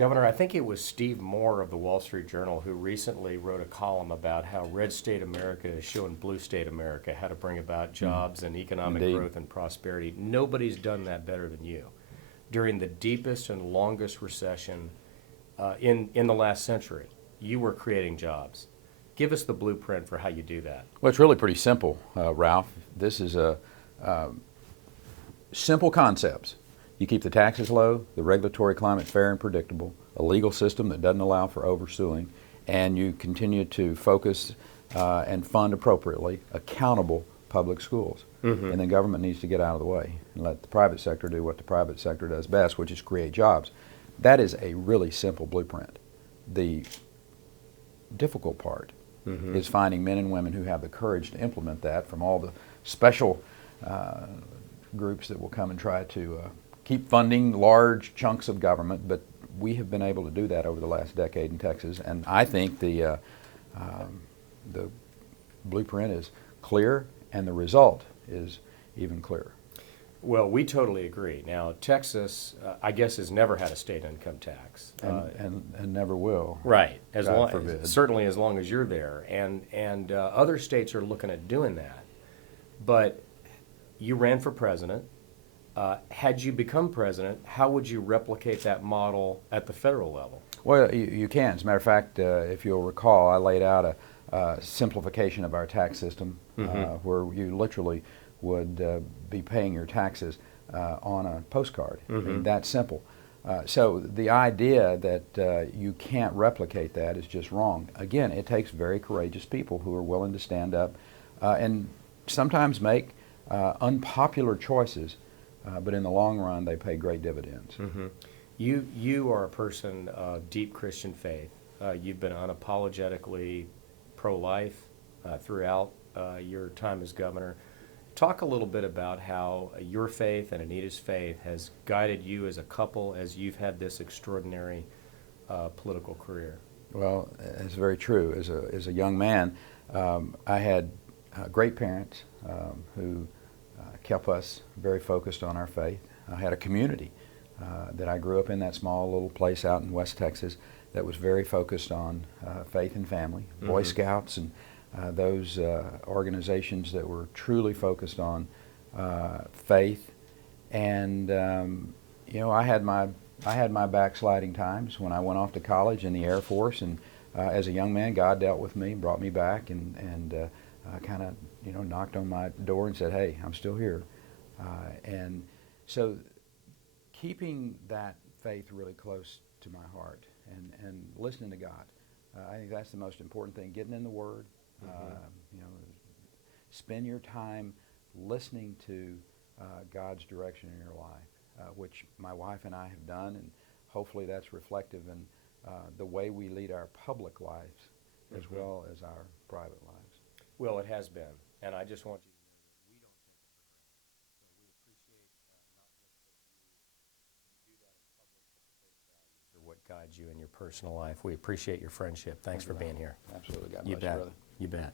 Governor, I think it was Steve Moore of the Wall Street Journal who recently wrote a column about how red state America is showing blue state America how to bring about jobs and economic Indeed. growth and prosperity. Nobody's done that better than you. During the deepest and longest recession in the last century, you were creating jobs. Give us the blueprint for how you do that. Well, it's really pretty simple, Ralph. This is a simple concepts. You keep the taxes low, the regulatory climate fair and predictable, a legal system that doesn't allow for oversuing, and you continue to focus and fund appropriately accountable public schools. And then government needs to get out of the way and let the private sector do what the private sector does best, which is create jobs. That is a really simple blueprint. The difficult part is finding men and women who have the courage to implement that from all the special groups that will come and try to keep funding large chunks of government, but we have been able to do that over the last decade in Texas, and I think the blueprint is clear and the result is even clearer. Well, we totally agree. Now, Texas, I guess, has never had a state income tax. And never will. Right. God forbid. Certainly as long as you're there. And other states are looking at doing that. But you ran for president. Had you become president, how would you replicate that model at the federal level? Well, you can. As a matter of fact, if you'll recall, I laid out a simplification of our tax system where you literally would be paying your taxes on a postcard. I mean, that's simple. So the idea that you can't replicate that is just wrong. Again, it takes very courageous people who are willing to stand up and sometimes make unpopular choices, but in the long run they pay great dividends. You are a person of deep Christian faith. You've been unapologetically pro-life throughout your time as governor. Talk a little bit about how your faith and Anita's faith has guided you as a couple as you've had this extraordinary political career. Well, it's very true. As a young man, I had great parents who kept us very focused on our faith. I had a community that I grew up in, that small little place out in West Texas, that was very focused on faith and family, Boy Scouts and those organizations that were truly focused on faith. And you know, I had my backsliding times when I went off to college in the Air Force, and as a young man, God dealt with me, brought me back, and kind of, you know, knocked on my door and said, "Hey, I'm still here." And so, keeping that faith really close to my heart and listening to God, I think that's the most important thing. Getting in the Word. You know, spend your time listening to God's direction in your life, which my wife and I have done, and hopefully that's reflective in the way we lead our public lives as well as our private lives. Well, it has been, and I just want you to know that we don't take it for granted. So we appreciate not just that you do that in public, but the faith values are what guides you in your personal life. We appreciate your friendship. Thanks for being here. Absolutely. God You bless you, bet. brother. You bet.